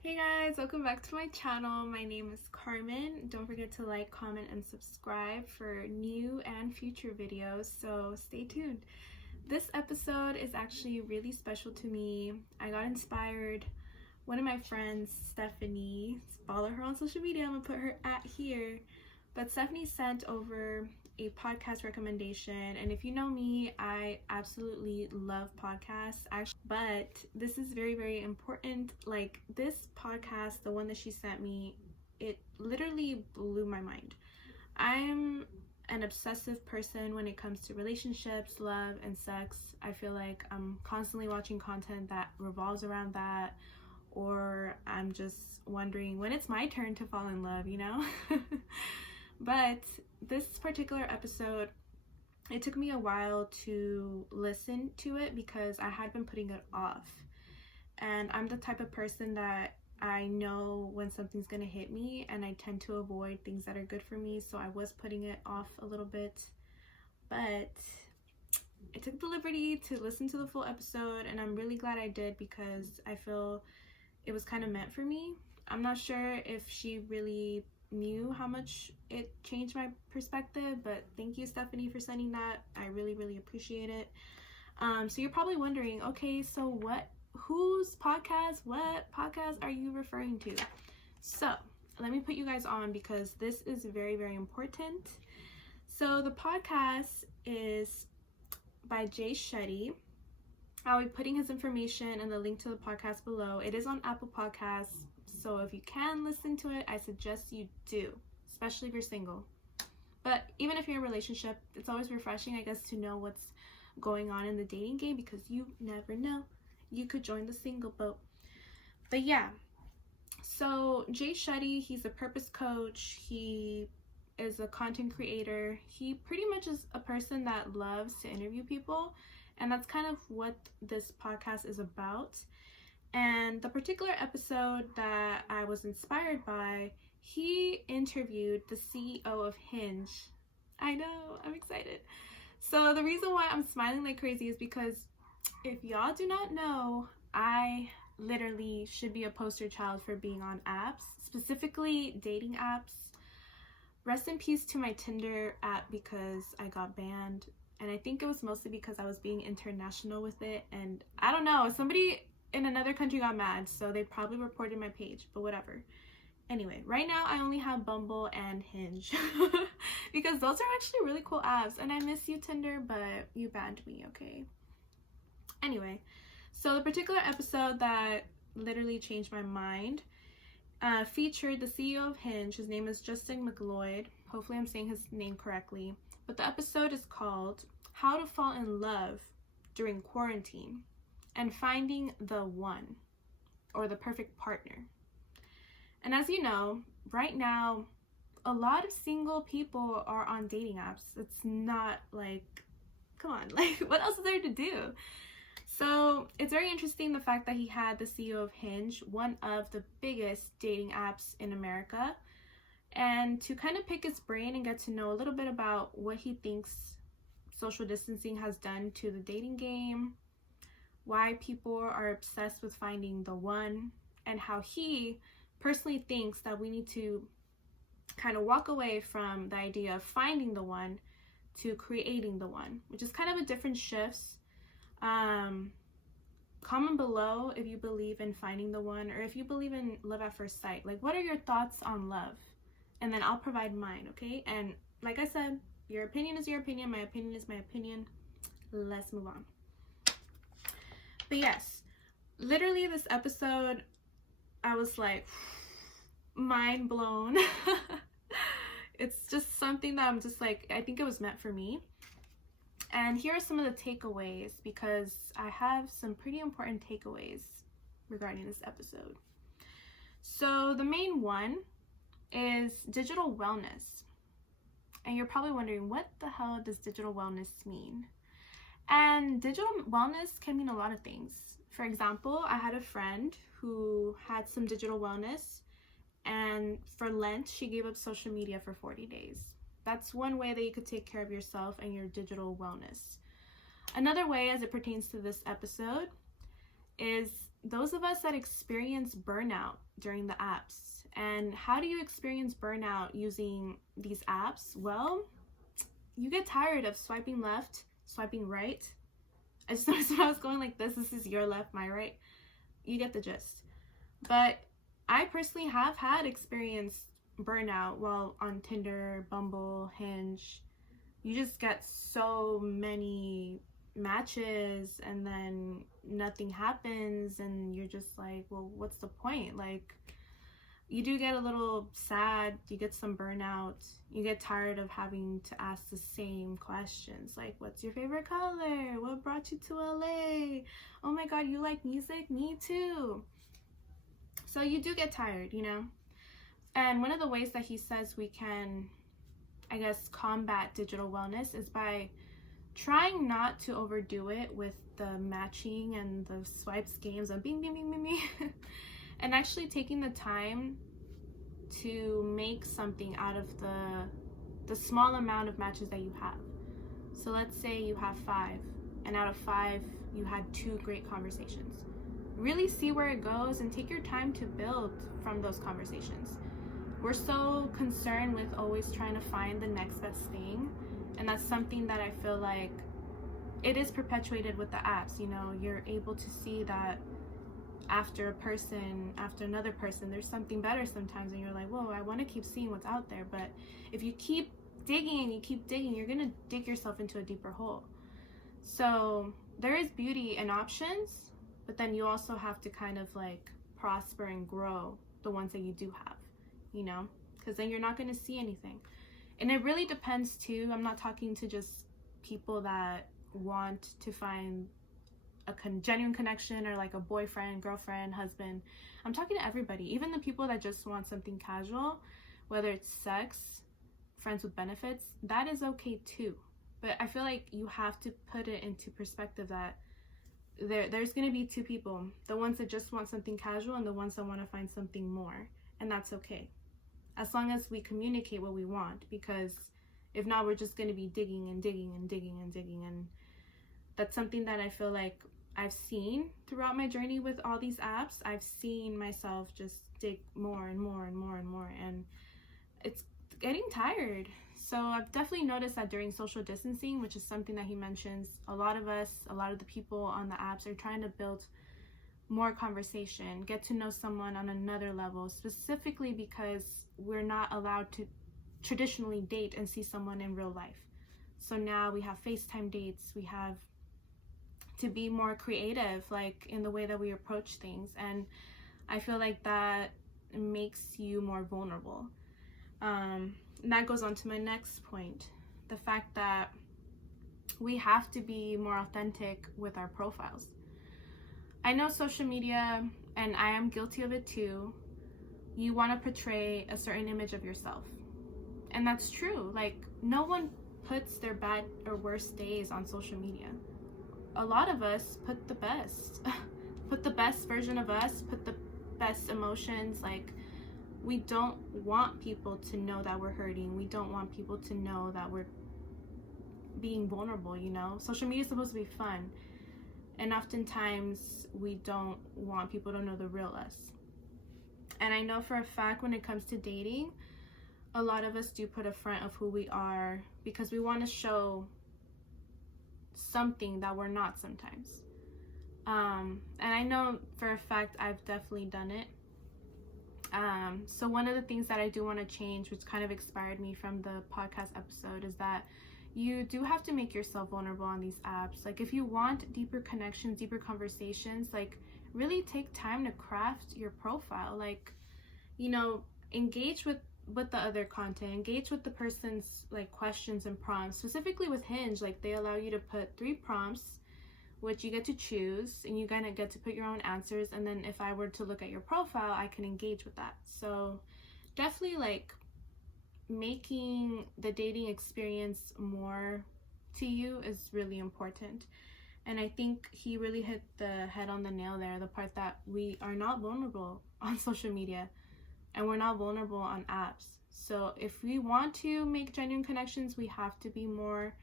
Hey guys, welcome back to my channel. My name is Carmen. Don't forget to like, comment, and subscribe for new and future videos, so stay tuned. This episode is actually really special to me. I got inspired. One of my friends, Stephanie, follow her on social media, I'm gonna put her at here, but Stephanie sent over a podcast recommendation, and if you know me, I absolutely love podcasts actually, but this is very important. Like, this podcast, the one that she sent me, it literally blew my mind. I'm an obsessive person when it comes to relationships, love, and sex. I feel like I'm constantly watching content that revolves around that, or I'm just wondering when it's my turn to fall in love, you know? But this particular episode, it took me a while to listen to it because I had been putting it off. And I'm the type of person that I know when something's gonna hit me, and I tend to avoid things that are good for me, so I was putting it off a little bit. But I took the liberty to listen to the full episode, and I'm really glad I did because I feel it was kind of meant for me. I'm not sure if she really knew how much it changed my perspective, but thank you, Stephanie, for sending that. I really appreciate it. So you're probably wondering, okay, so what podcast are you referring to? So let me put you guys on because this is very important. So the podcast is by Jay Shetty. I'll be putting his information and the link to the podcast below. It is on Apple Podcasts, so if you can listen to it, I suggest you do, especially if you're single. But even if you're in a relationship, it's always refreshing, I guess, to know what's going on in the dating game, because you never know. You could join the single boat. But yeah, so Jay Shetty, he's a purpose coach. He is a content creator. He pretty much is a person that loves to interview people, and that's kind of what this podcast is about. And the particular episode that I was inspired by, he interviewed the CEO of Hinge. I know, I'm excited. So the reason why I'm smiling like crazy is because if y'all do not know, I literally should be a poster child for being on apps, specifically dating apps. Rest in peace to my Tinder app because I got banned, and I think it was mostly because I was being international with it, and I don't know, somebody in another country got mad, so they probably reported my page, but whatever. Anyway, right now I only have Bumble and Hinge because those are actually really cool apps, and I miss you, Tinder, but you banned me, okay? Anyway, so the particular episode that literally changed my mind featured the CEO of Hinge. His name is Justin McLeod. Hopefully I'm saying his name correctly. But the episode is called How to Fall in Love During Quarantine and Finding the One, or the Perfect Partner. And as you know, right now, a lot of single people are on dating apps. It's not like, come on, like, what else is there to do? So it's very interesting the fact that he had the CEO of Hinge, one of the biggest dating apps in America, and to kind of pick his brain and get to know a little bit about what he thinks social distancing has done to the dating game, why people are obsessed with finding the one, and how he personally thinks that we need to kind of walk away from the idea of finding the one to creating the one, which is kind of a different shift. Comment below if you believe in finding the one, or if you believe in love at first sight. Like, what are your thoughts on love? And then I'll provide mine, okay? And like I said, your opinion is your opinion, my opinion is my opinion. Let's move on. But yes, literally this episode, I was like, mind blown. It's just something that I'm just like, I think it was meant for me. And here are some of the takeaways, because I have some pretty important takeaways regarding this episode. So the main one is digital wellness. And you're probably wondering, what the hell does digital wellness mean? And digital wellness can mean a lot of things. For example, I had a friend who had some digital wellness, and for Lent, she gave up social media for 40 days. That's one way that you could take care of yourself and your digital wellness. Another way, as it pertains to this episode, is those of us that experience burnout during the apps. And how do you experience burnout using these apps? Well, you get tired of swiping left, swiping right. I just noticed when I was going like this is your left, my right. You get the gist. But I personally have had experienced burnout while on Tinder, Bumble, Hinge. You just get so many matches and then nothing happens and you're just like, well, what's the point? Like, you do get a little sad, you get some burnout, you get tired of having to ask the same questions, like, what's your favorite color? What brought you to LA? Oh my god, you like music? Me too. So you do get tired, you know? And one of the ways that he says we can, I guess, combat digital wellness is by trying not to overdo it with the matching and the swipes games and bing, bing, bing, bing, bing. And actually taking the time to make something out of the small amount of matches that you have. So let's say you have 5, and out of 5, you had 2 great conversations. Really see where it goes and take your time to build from those conversations. We're so concerned with always trying to find the next best thing, and that's something that I feel like it is perpetuated with the apps. You know, you're able to see that after a person, after another person, there's something better sometimes, and you're like, whoa, I want to keep seeing what's out there. But if you keep digging and you keep digging, you're gonna dig yourself into a deeper hole. So there is beauty in options, but then you also have to kind of like prosper and grow the ones that you do have, you know, because then you're not going to see anything. And it really depends too. I'm not talking to just people that want to find a genuine connection or like a boyfriend, girlfriend, husband. I'm talking to everybody, even the people that just want something casual, whether it's sex, friends with benefits, that is okay too. But I feel like you have to put it into perspective that there's going to be 2 people, the ones that just want something casual and the ones that want to find something more. And that's okay, as long as we communicate what we want, because if not, we're just going to be digging and digging and digging and digging. And that's something that I feel like I've seen throughout my journey with all these apps. I've seen myself just dig more and more and more and more, and it's getting tired. So I've definitely noticed that during social distancing, which is something that he mentions, a lot of the people on the apps are trying to build more conversation, get to know someone on another level, specifically because we're not allowed to traditionally date and see someone in real life. So now we have FaceTime dates, we have to be more creative, like in the way that we approach things. And I feel like that makes you more vulnerable. And that goes on to my next point, the fact that we have to be more authentic with our profiles. I know social media, and I am guilty of it too, you want to portray a certain image of yourself. And that's true. Like, no one puts their bad or worst days on social media. A lot of us put the best. Put the best version of us, put the best emotions. Like, we don't want people to know that we're hurting. We don't want people to know that we're being vulnerable, you know? Social media is supposed to be fun. And oftentimes, we don't want people to know the real us. And I know for a fact when it comes to dating, a lot of us do put a front of who we are because we want to show something that we're not sometimes. And I know for a fact I've definitely done it. So one of the things that I do want to change, which kind of inspired me from the podcast episode, is that you do have to make yourself vulnerable on these apps. Like, if you want deeper connections, deeper conversations, like, really take time to craft your profile. Like, you know, engage with the other content, engage with the person's like questions and prompts. Specifically with Hinge, like, they allow you to put 3 prompts, which you get to choose, and you kind of get to put your own answers. And then if I were to look at your profile, I can engage with that. So definitely, like, making the dating experience more to you is really important. And I think he really hit the head on the nail there, the part that we are not vulnerable on social media and we're not vulnerable on apps. So if we want to make genuine connections, we have to be more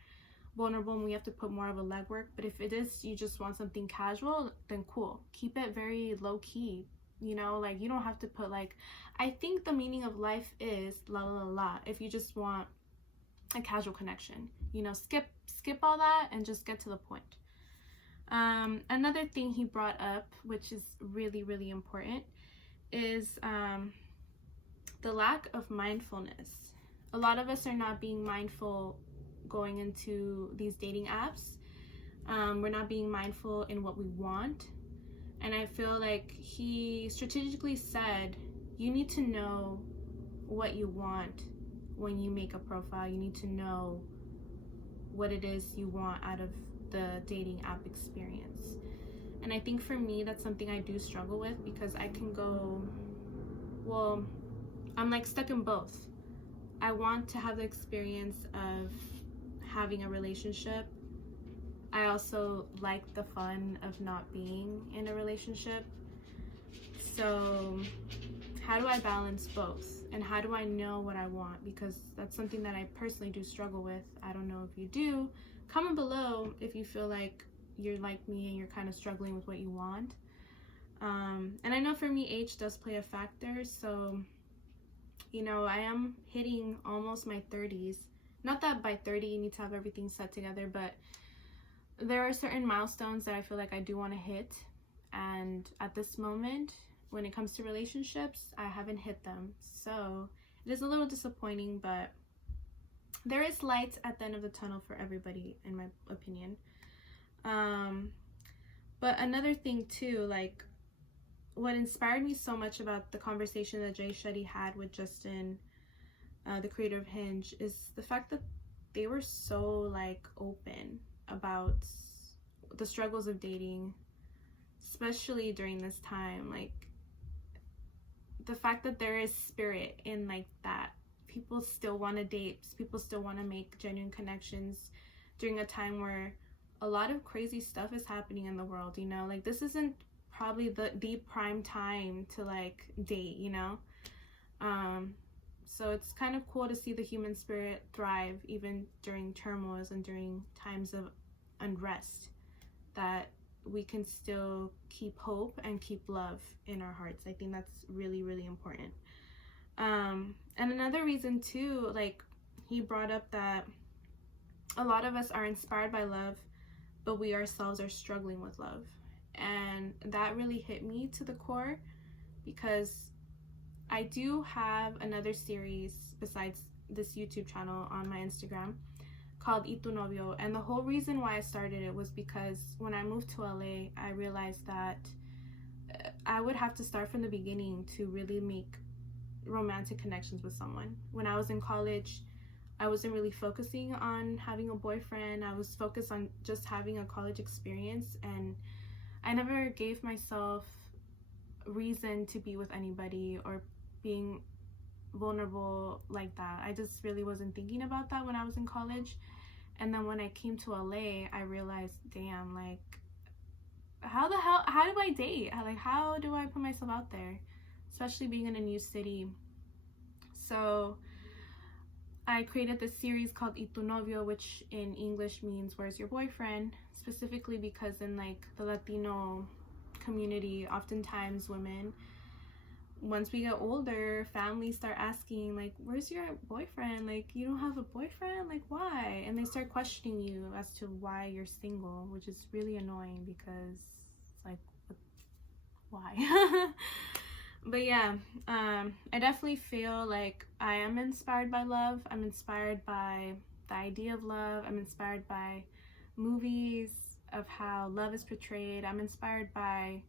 vulnerable and we have to put more of a legwork. But if it is you just want something casual, then cool, keep it very low key, you know, like you don't have to put like, I think the meaning of life is la la la. If you just want a casual connection, you know, skip all that and just get to the point. Another thing he brought up, which is really, really important, is the lack of mindfulness. A lot of us are not being mindful going into these dating apps. We're not being mindful in what we want. And I feel like he strategically said, you need to know what you want when you make a profile. You need to know what it is you want out of the dating app experience. And I think for me, that's something I do struggle with, because I can go, well, I'm like stuck in both. I want to have the experience of having a relationship. I also like the fun of not being in a relationship. So how do I balance both? And how do I know what I want? Because that's something that I personally do struggle with. I don't know if you do. Comment below if you feel like you're like me and you're kind of struggling with what you want. And I know for me, age does play a factor. So, you know, I am hitting almost my 30s. Not that by 30 you need to have everything set together, but there are certain milestones that I feel like I do want to hit. And at this moment, when it comes to relationships, I haven't hit them. So it is a little disappointing, but there is light at the end of the tunnel for everybody, in my opinion. But another thing too, like what inspired me so much about the conversation that Jay Shetty had with Justin, the creator of Hinge, is the fact that they were so like open about the struggles of dating, especially during this time. Like the fact that there is spirit in like that. People still want to date. People still want to make genuine connections during a time where a lot of crazy stuff is happening in the world, you know? Like this isn't probably the prime time to like date, you know? So it's kind of cool to see the human spirit thrive even during turmoils and during times of unrest, that we can still keep hope and keep love in our hearts. I think that's really, really important. And another reason too, like he brought up that a lot of us are inspired by love, but we ourselves are struggling with love. And that really hit me to the core, because I do have another series besides this YouTube channel on my Instagram called Y Tu Novio. And the whole reason why I started it was because when I moved to LA, I realized that I would have to start from the beginning to really make romantic connections with someone. When I was in college, I wasn't really focusing on having a boyfriend. I was focused on just having a college experience, and I never gave myself reason to be with anybody or being vulnerable like that. I just really wasn't thinking about that when I was in college. And then when I came to LA, I realized, damn, like how do I date? Like how do I put myself out there, especially being in a new city? So I created this series called Y Tu Novio, which in English means where's your boyfriend, specifically because in like the Latino community, oftentimes women, once we get older, families start asking like, where's your boyfriend? Like, you don't have a boyfriend? Like, why? And they start questioning you as to why you're single, which is really annoying because it's like, why? But yeah, I definitely feel like I am inspired by love. I'm inspired by the idea of love. I'm inspired by movies of how love is portrayed. I'm inspired by,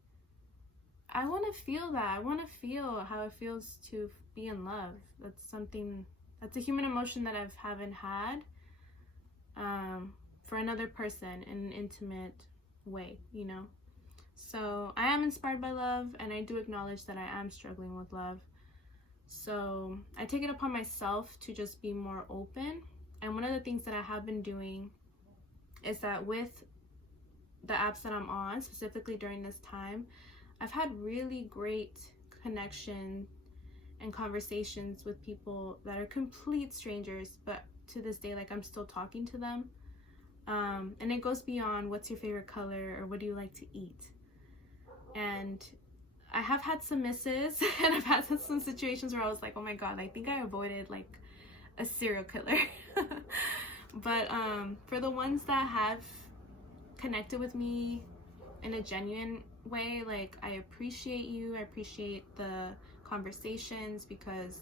I want to feel that. I want to feel how it feels to be in love. That's something, that's a human emotion that I haven't had for another person in an intimate way, you know? So I am inspired by love, and I do acknowledge that I am struggling with love. So I take it upon myself to just be more open. And one of the things that I have been doing is that with the apps that I'm on, specifically during this time, I've had really great connection and conversations with people that are complete strangers, but to this day, like I'm still talking to them. And it goes beyond what's your favorite color or what do you like to eat. And I have had some misses and I've had some situations where I was like, oh my god, I think I avoided like a serial killer. But for the ones that have connected with me in a genuine way, like, I appreciate you. I appreciate the conversations, because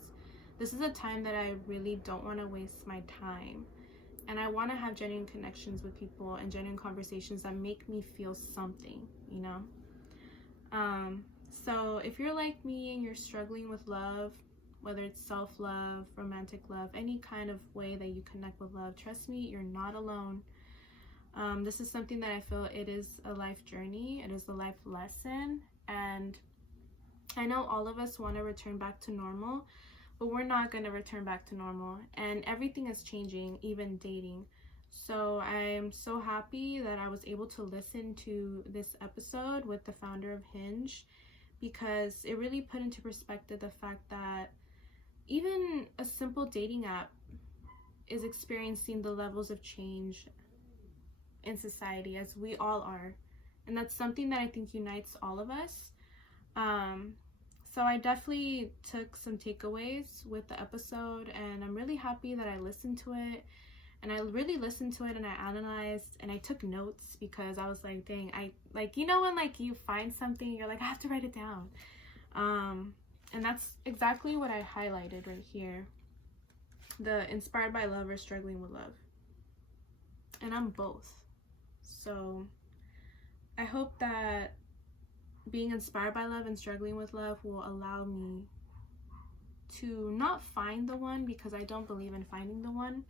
this is a time that I really don't want to waste my time, and I want to have genuine connections with people and genuine conversations that make me feel something, you know. So if you're like me and you're struggling with love, whether it's self-love, romantic love, any kind of way that you connect with love, trust me, you're not alone. This is something that I feel it is a life journey. It is a life lesson. And I know all of us want to return back to normal, but we're not going to return back to normal. And everything is changing, even dating. So I'm so happy that I was able to listen to this episode with the founder of Hinge, because it really put into perspective the fact that even a simple dating app is experiencing the levels of change in society, as we all are. And that's something that I think unites all of us. So I definitely took some takeaways with the episode, and I'm really happy that I listened to it. And I really listened to it and I analyzed and I took notes, because I was like, dang, I like, you know, when like you find something, you're like, I have to write it down. And that's exactly what I highlighted right here. The inspired by love or struggling with love. And I'm both. So I hope that being inspired by love and struggling with love will allow me to not find the one, because I don't believe in finding the one.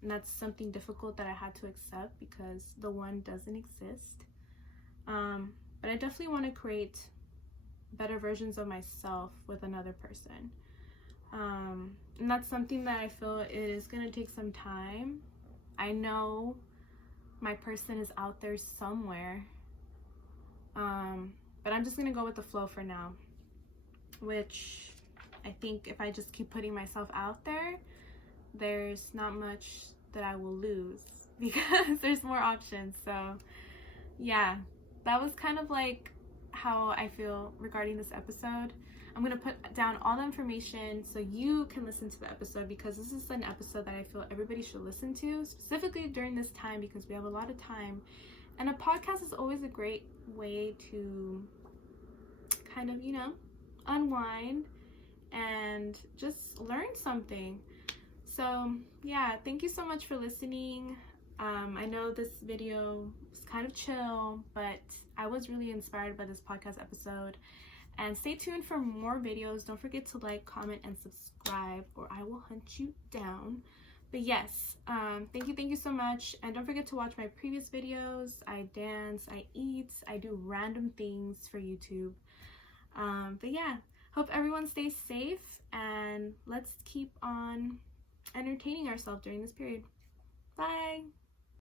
And that's something difficult that I had to accept, because the one doesn't exist. But I definitely want to create better versions of myself with another person. And that's something that I feel it is going to take some time. I know my person is out there somewhere. But I'm just going to go with the flow for now. Which I think if I just keep putting myself out there, there's not much that I will lose, because there's more options. So yeah, that was kind of like how I feel regarding this episode. I'm going to put down all the information so you can listen to the episode, because this is an episode that I feel everybody should listen to, specifically during this time, because we have a lot of time. And a podcast is always a great way to kind of, you know, unwind and just learn something. So yeah, thank you so much for listening. I know this video was kind of chill, but I was really inspired by this podcast episode. And stay tuned for more videos. Don't forget to like, comment, and subscribe, or I will hunt you down. But yes, thank you so much. And don't forget to watch my previous videos. I dance, I eat, I do random things for YouTube. But yeah, hope everyone stays safe, and let's keep on entertaining ourselves during this period. Bye!